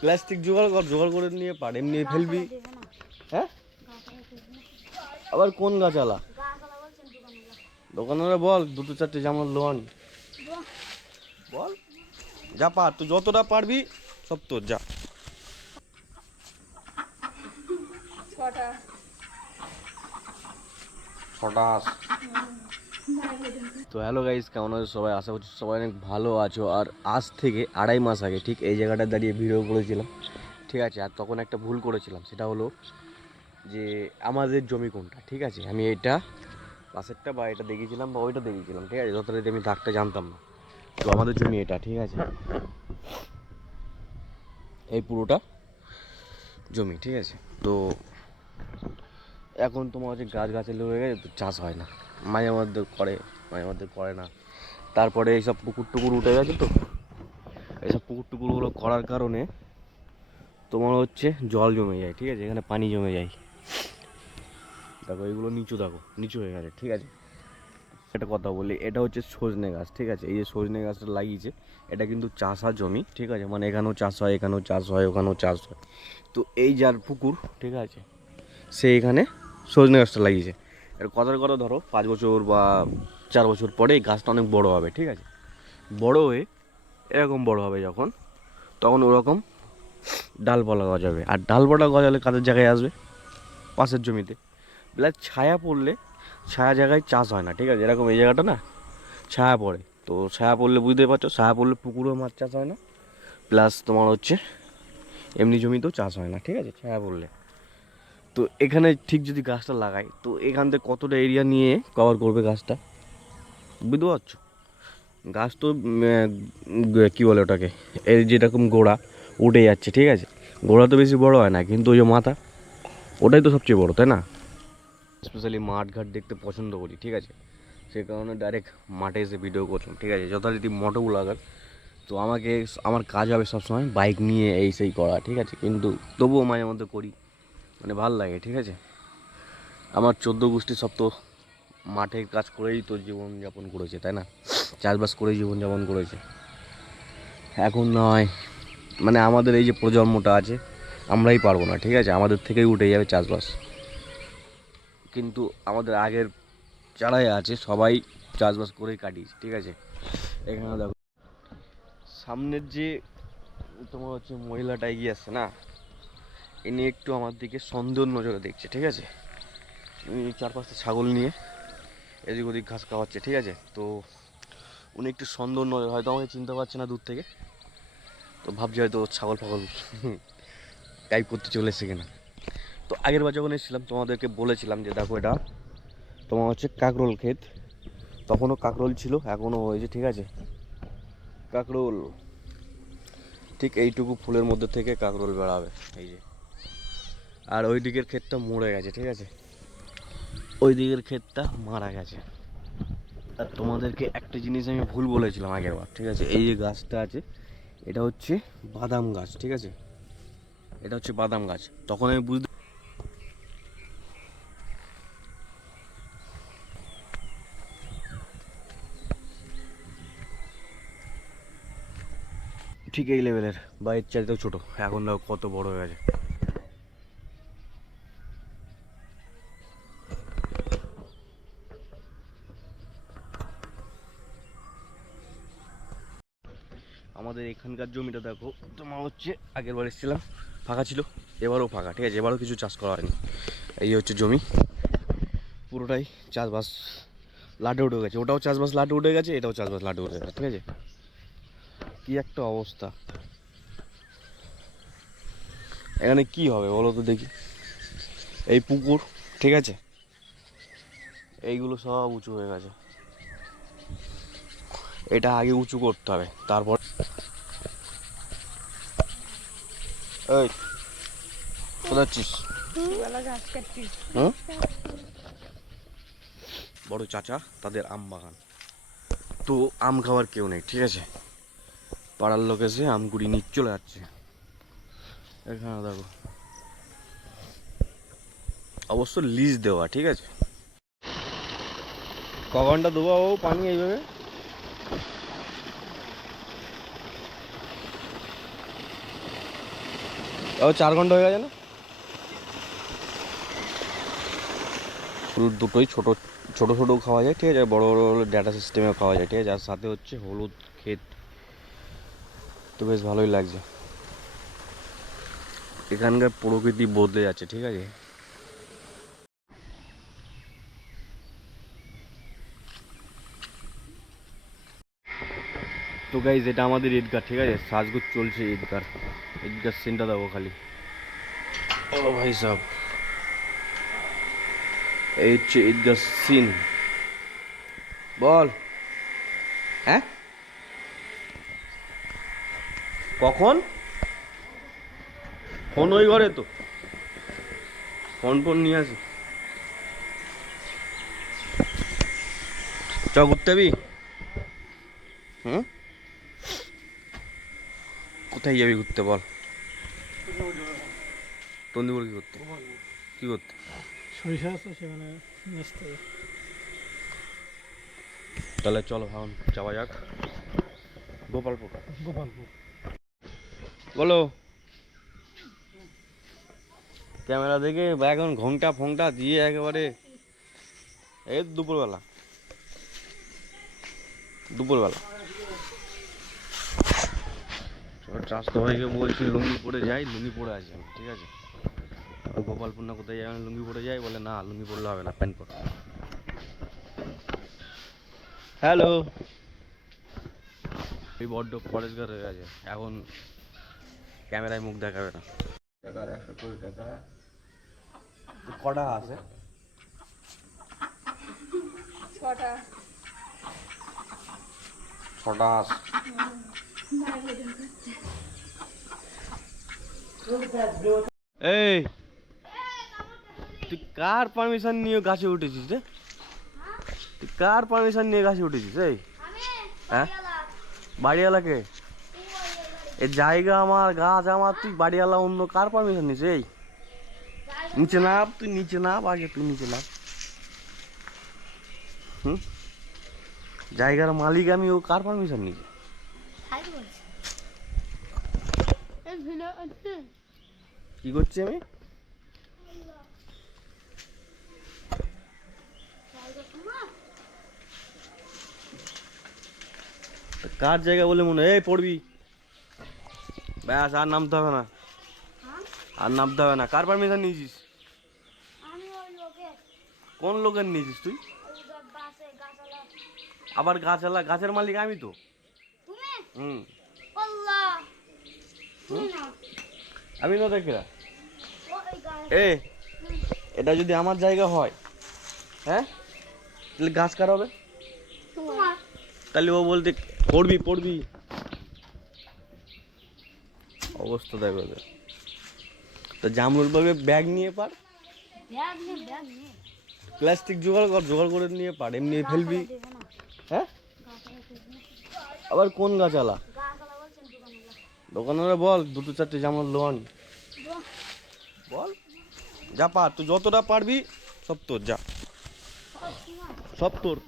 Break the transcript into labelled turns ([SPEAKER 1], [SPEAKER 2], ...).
[SPEAKER 1] Plastic জোগাড় কর জোগাড় করে নিয়ে পার এমনি ফেলবি। হ্যাঁ? আবার কোন গাছালা? দোকানদারে বল দুটো চারটে জামা লোন বল যা পার তুই যতটা পারবি সব তোর যা। ছটাস তো হ্যালো গাইস, কেমন আছো সবাই? আশা করছি সবাই অনেক ভালো আছো। আর আজ থেকে আড়াই মাস আগে ঠিক এই জায়গাটায় দাঁড়িয়ে ভিডিও করেছিলাম। ঠিক আছে, আর তখন একটা ভুল করেছিলাম। সেটা হলো যে আমাদের জমি কোনটা, ঠিক আছে? আমি এটা পাশেরটা বা এটা দেখিয়েছিলাম বা ওইটা দেখিয়েছিলাম, ঠিক আছে? যথারীতি আমি দাগটা জানতাম না। তো আমাদের জমি এটা, ঠিক আছে? এই পুরোটা জমি, ঠিক আছে? তো এখন তোমার হচ্ছে গাছ গাছালি হয়ে গেছে, তো চাষ হয় না। মাঝে মধ্যে করে, মাঝে মধ্যে করে না। তারপরে এইসব পুকুর টুকুর উঠে গেছে তো। এইসব পুকুর টুকুরগুলো করার কারণে তোমার হচ্ছে জল জমে যায়, ঠিক আছে? এখানে পানি জমে যায়। দেখো, এগুলো নিচু, দেখো, নিচু হয়ে গেছে, ঠিক আছে? একটা কথা বলি, এটা হচ্ছে সজনে গাছ, ঠিক আছে? এই যে সজনে গাছটা লাগিয়েছে, এটা কিন্তু চাষা জমি, ঠিক আছে? মানে এখানেও চাষ হয়, এখানেও চাষ হয়, ওখানেও চাষ হয়। তো এই যার পুকুর, ঠিক আছে? সে এখানে সজনে গাছটা লাগিয়েছে। এর কথার কথা ধরো, পাঁচ বছর বা চার বছর পরে এই গাছটা অনেক বড় হবে, ঠিক আছে? বড় হয়ে এরকম বড় হবে যখন, তখন ওরকম ডালপালা গজাবে। আর ডালপালা গজালে কাদের জায়গায় আসবে? পাশের জমিতে। প্লাস ছায়া পড়লে ছায়া জায়গায় চাষ হয় না, ঠিক আছে? এরকম এই জায়গাটা না, ছায়া পড়ে। তো ছায়া পড়লে বুঝতে পারছ, ছায়া পড়লে পুকুরেও মাছ চাষ হয় না, প্লাস তোমার হচ্ছে এমনি জমিতেও চাষ হয় না, ঠিক আছে? ছায়া পড়লে। তো এখানে ঠিক যদি গাছটা লাগাই, তো এখান থেকে কতটা এরিয়া নিয়ে কভার করবে গাছটা? বুঝতে পারছ? গাছ তো কী বলে ওটাকে? এর যেরকম গোড়া, উঠে যাচ্ছে, ঠিক আছে? গোড়া তো বেশি বড় হয় না, কিন্তু ওই যে মাথা, ওটাই তো সবচেয়ে বড়, তাই না? স্পেশালি মাঠ ঘাট দেখতে পছন্দ করি, ঠিক আছে? সে কারণে ডাইরেক্ট মাঠে এসে ভিডিও করলাম, ঠিক আছে? যথারীতি মোটো লাগার তো আমাকে, আমার কাজ হবে সবসময় বাইক নিয়ে এই সেই করা, ঠিক আছে? কিন্তু তবুও মাঝে মধ্যে করি। মানে ভালো লাগে, ঠিক আছে? আমার চোদ্দ গোষ্ঠী সব তো মাঠের কাজ করেই তো জীবনযাপন করেছে, তাই না? চাষবাস করেই জীবনযাপন করেছে। এখন নয় মানে আমাদের এই যে প্রজন্মটা আছে, আমরাই পারব না, ঠিক আছে? আমাদের থেকেই উঠে যাবে চাষবাস। কিন্তু আমাদের আগের যারাই আছে, সবাই চাষবাস করেই কাটিয়েছে, ঠিক আছে? এখানে দেখো, সামনের যে তোমার হচ্ছে মহিলাটা এগিয়ে আসছে না? ইনি একটু আমার দিকে সন্দেহ নজরে দেখছে, ঠিক আছে? চার পাঁচটা ছাগল নিয়ে এদিক ওদিক ঘাস খাওয়াচ্ছে, ঠিক আছে? তো উনি একটু সন্দেহ নজর, হয়তো আমাকে চিনতে পারছে না দূর থেকে। তো ভাবছি হয়তো ছাগল ফাগল টাইপ করতে চলে কিনা। তো আগের বার যখন এসেছিলাম, তোমাদেরকে বলেছিলাম যে, দেখো এটা, তোমার হচ্ছে কাকরোল ক্ষেত। তখনও কাকরোল ছিল, এখনও হয়েছে, ঠিক আছে? কাকরোল, ঠিক এইটুকু ফুলের মধ্যে থেকে কাকরোল বেড়াবে, এই যে। আর ওই দিকের ক্ষেতটা মরে গেছে, ঠিক আছে? ওই দিকের ক্ষেতটা মারা গেছে। আর তোমাদেরকে একটা জিনিস আমি ভুল বলেছিলাম আগের বার ঠিক আছে? এই যে গাছটা আছে, এটা হচ্ছে বাদাম গাছ, ঠিক আছে? এটা হচ্ছে বাদাম গাছ। তখন আমি বুঝতে ঠিক এই লেভেলের বা এর চাইতেও ছোটো, এখন কত বড় হয়ে গেছে আমাদের এখানকার জমিটা দেখো তোমার হচ্ছে আগের বার এসেছিলাম, ফাঁকা ছিল, এবারও ফাঁকা, ঠিক আছে? এবারও কিছু চাষ করা হয়নি। এই হচ্ছে জমি, পুরোটাই চাষবাস লাটে উঠে গেছে। ওটাও চাষবাস লাটে উঠে গেছে, এটাও চাষবাস লাটে উঠে গেছে, ঠিক আছে? কি একটা অবস্থা। এখানে কি হবে বলো তো দেখি। এই পুকুর, ঠিক আছে? এইগুলো সব উঁচু হয়ে গেছে। এটা আগে উঁচু করতে হবে, তারপর এই কোথায় হুম? বড় চাচা তাদের আম বাগান। তো আম খাওয়ার কেউ নেই ঠিক আছে? পাড়ার লোক এসে আম কুড়ি নিয়ে চলে যাচ্ছে। এখানে দেখো। অবশ্য লিজ দেওয়া ঠিক আছে? ক ঘণ্টা দেবো ও পানি এইভাবে? ও চার ঘণ্টা হয়ে গেছে না? হলুদ দুটোই ছোট ছোট ছোটো খাওয়া যায়, ঠিক আছে? বড় বড় হলো ডাটা সিস্টেমে খাওয়া যায়, ঠিক আছে? আর সাথে হচ্ছে হলুদ, ক্ষেত, তো বেশ ভালোই লাগছে। এখানকার প্রকৃতি বদলে যাচ্ছে, ঠিক আছে? তো গাইজ এটা আমাদের ঈদগাহ, ঠিক আছে? সাজগুজ চলছে ঈদগাহ। ঈদগাহ সিনটা দেবো খালি। ও ভাই সাহ এই হচ্ছে ঈদগাহ সিন বল। হ্যাঁ? কখন? ফোন ওই ঘরে তো। ফোন ফোন নিয়ে আসি। চ ঘুরতে হুম? কোথায় যাবি ঘুরতে বল? তন্দিপুর কি করতে? কি করতে?
[SPEAKER 2] সরিষা আছে সেখানে
[SPEAKER 1] তাহলে চলো ভাবুন যাওয়া যাক। গোপালপুর।
[SPEAKER 2] গোপালপুর।
[SPEAKER 1] বলো। ক্যামেরা দেখে বা এখন ঘংটা ফংটা দিয়ে একেবারে এই দুপুরবেলা। দুপুরবেলা। স্বাস্থ্য ভাইকে বলছি লুঙ্গি পরে যাই লুঙ্গি পরে আসি আমি, ঠিক আছে? আর গোপালপুর না কোথায় যাই আমি লুঙ্গি পরে যাই বলে না লুঙ্গি পরলে হবে না প্যান্ট পর। হ্যালো। এই বড্ড পরেশগার হয়ে গেছে এখন ক্যামেরায় মুখ দেখাবে না। কটা আছে? ছটা। আছে। এই, তুই কার পারমিশন নিয়ে গাছে উঠেছিস রে? তুই কার পারমিশন নিয়ে গাছে উঠেছিস? এই হ্যাঁ? বাড়িওয়ালাকে? এই জায়গা আমার, গাছ আমার, তুই বাড়িওয়ালা অন্য কার পারমিশন নিস? এই, নিচে নাম, তুই নিচে নাম, আগে তুই নিচে হুম? জায়গার মালিক আমি, ও কার পারমিশন নিস কি করছি আমি? কার জায়গা বলে মনে? এই পড়বি। ব্যাস, আর নামতে হবে না? আর নামতে হবে না। কার পারমিশন নিয়েছিস? কোন লোকের নিয়েছিস তুই? আবার গাছালা, গাছের মালিক আমি তো। হুম।
[SPEAKER 3] আল্লাহ।
[SPEAKER 1] আমি না দেখরা এ এটা যদি আমার জায়গা হয় হ্যাঁ? তাহলে গাছ কার হবে? তাহলে ও বলতে পড়বি পড়বি। অবস্থা দেখো। তো জামরুল বাগে ব্যাগ নিয়ে পার। প্লাস্টিক জোগাড় কর জোগাড় করে নিয়ে পার এমনি ফেলবি। হ্যাঁ? আবার কোন গাছালা
[SPEAKER 3] গাছালা দোকানওয়ালা।
[SPEAKER 1] দোকানে বল দুটো চারটে জামা লোন বল। যা পার তুই যতটা পারবি সব তোর যা। সব তোর।